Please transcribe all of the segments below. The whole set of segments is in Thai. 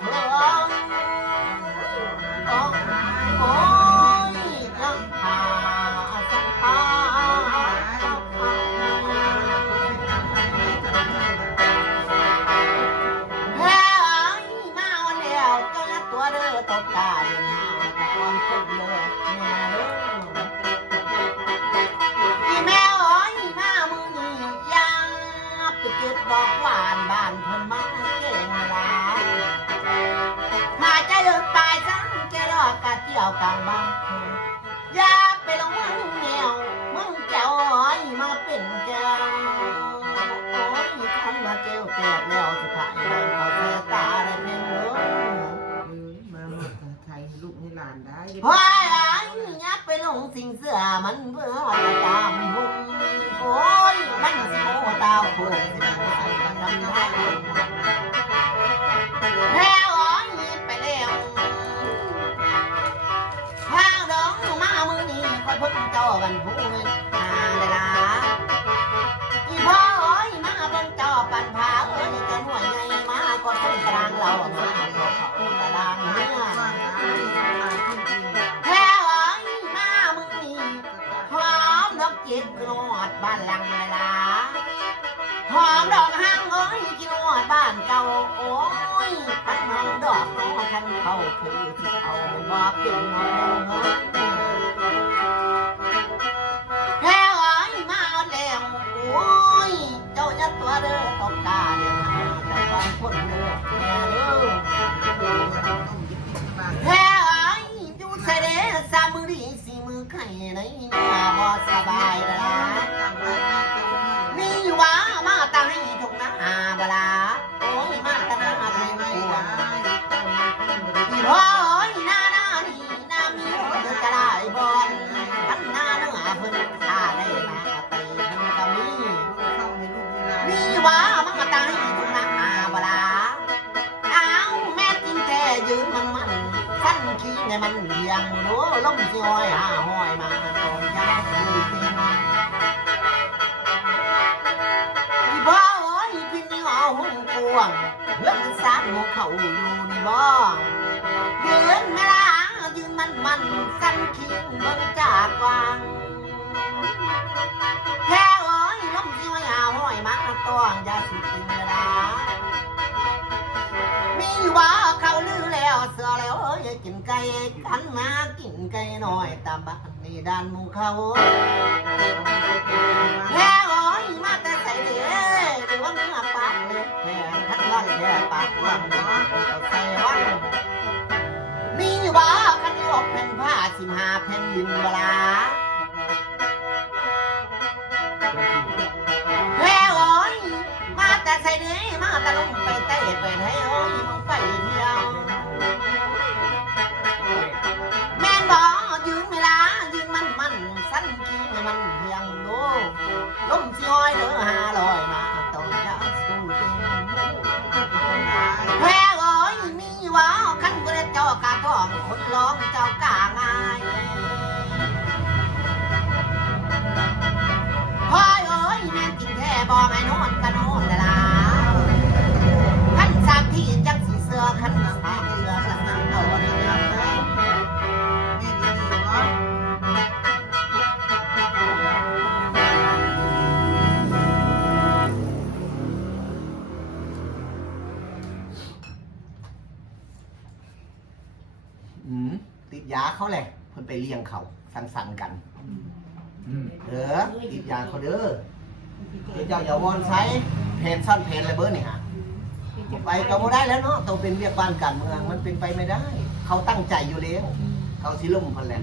เพื่อนโอ้ยรักหาสักหาเฮ้ยมาวันเดียวเจ้ายัดตัวเด้อตกกาเดินหาตะวันตกเลยแม่เด้ออีแม่เอ้ยมามือนี้ยังไปเก็บดอกหวานบ้านเพิ่นมาเก่งหลายถ้าจะเลิกตายจังแกรอกกะเที่ยวกลางบ้านอย่าไปลงมึงแนวมึงเจ้าอ้อยมาเป็นแก้วโอ้ยคันมาแก้วแตกแล้วสุดท้ายมันก็เสียตาได้เพียงเด้อมาไทยลูกให้หลานได้ เฮ้ยยับไปลงสิ่งเสือมันเบื่อตามหุ่นโอ้ยมันสิโมตาโคตรสิโมใส่กันทำได้แล้วอ๋อนี่ไปแล้วข้าวดองมามือนี้คอยพึ่งเจ้ากันผู้เงินได้ละอีพ่อเอ้ยมาเพิ่งเจ้าปันผาเอ้ยจะหน่วยไงมาก็ต้นกลางเรามาเขาตารางเนื้อแพ้เอ้ยมามือนี้หอมดอกจิตกรอดบ้านหลังเวลาหอมดอกห้างเอ้ยกินหอดบ้านเก่าโอ้ยพันหอมดอกน้อคันเขาคือที่เอาบอกเป็นน้องเอ้ยแพ้เอ้ยมาแล้วโอ้ยเจ้ายัดตัวเด้อตกกาเด้อเจ้าต้องคนเด้อแม่เด้อแพ้เอ้ยอยู่ใส่เด้อสามมือดีสี่มือไข่ในหัวบ่สบายเด้อมีว่ามาตาให้ทุกหน้าบลาโอ้ยมาตาหน้าเป็นหัวโอ้ยหน้านี่หน้ามีเธอกระไรบอลทั้งหน้าเนื้อเพิ่นข้าได้มาตีมันก็มีว่ามาตาให้ทุกหน้าบลาอ้าวแม่กินแต่ยืนมันขั้นขี้ในมันเลี้ยงโน้ล้มสิห้อยหาห้อยมาตรงยาสีติงอีพ่อโอ้ยพี่นี่เอาหุ่นกวงเพื่อนสร้างหัวเขาอยู่นี่บ่ยืนไม่ละยืนมันสั้นขี้เบิ่งจากวางแค่โอ้ยล้มสิห้อยหาห้อยมาตรงยาสีติงเวลามีว่าเขาลือแล้วเสือแล้วเอ้ยกินไก่ขันมากินไก่หน่อยตามบ้านนี่ด้านหมู่เขาแค่โอ้ยมาแต่ใส่เด้หรือว่าเนื้อปากเล็กแค่ขันล่างแค่ปากล่างเนาะใส่วันมีว่าขันออกเป็นผ้า15แผ่นดินเวลาแค่โอ้ยมาแต่ใส่เด้มาแต่ลงไปเตะไปให้โอ้ยมึงไปเที่ยวแม่นบ่ยืนเวลายืนมันสั้นขี้มันเพียงโลล้มสิห้อยเด้อ500มาต้องยาสู้เต็มแพ้โอ้ยมีว่าคันบ่ได้เจ้ากาท้องคนร้องเจ้ากาง่ายพ่อยเอ้ยแม่นจริงแท้บ่แม่นอนกะนอนละล่ะคันสามที่จังสิเสือคันสามเสือสักนั่งเอาได้เรื่องเลยแม่ดีๆบ่ติดยาเขาเลยเพิ่นไปเลี้ยงเขาสันๆกันติดยาเขาเด้อเดี๋ยวเจ้าอย่าวอนใช้เพนซ่อนเพนอะไรเบอร์นี่ฮะไปก็บ่ได้แล้วเนาะต้องเป็นเรียกบ้านการเมืองมันเป็นไปไม่ได้เขาตั้งใจอยู่แล้วเขาสิล่มพันแหละ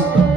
ย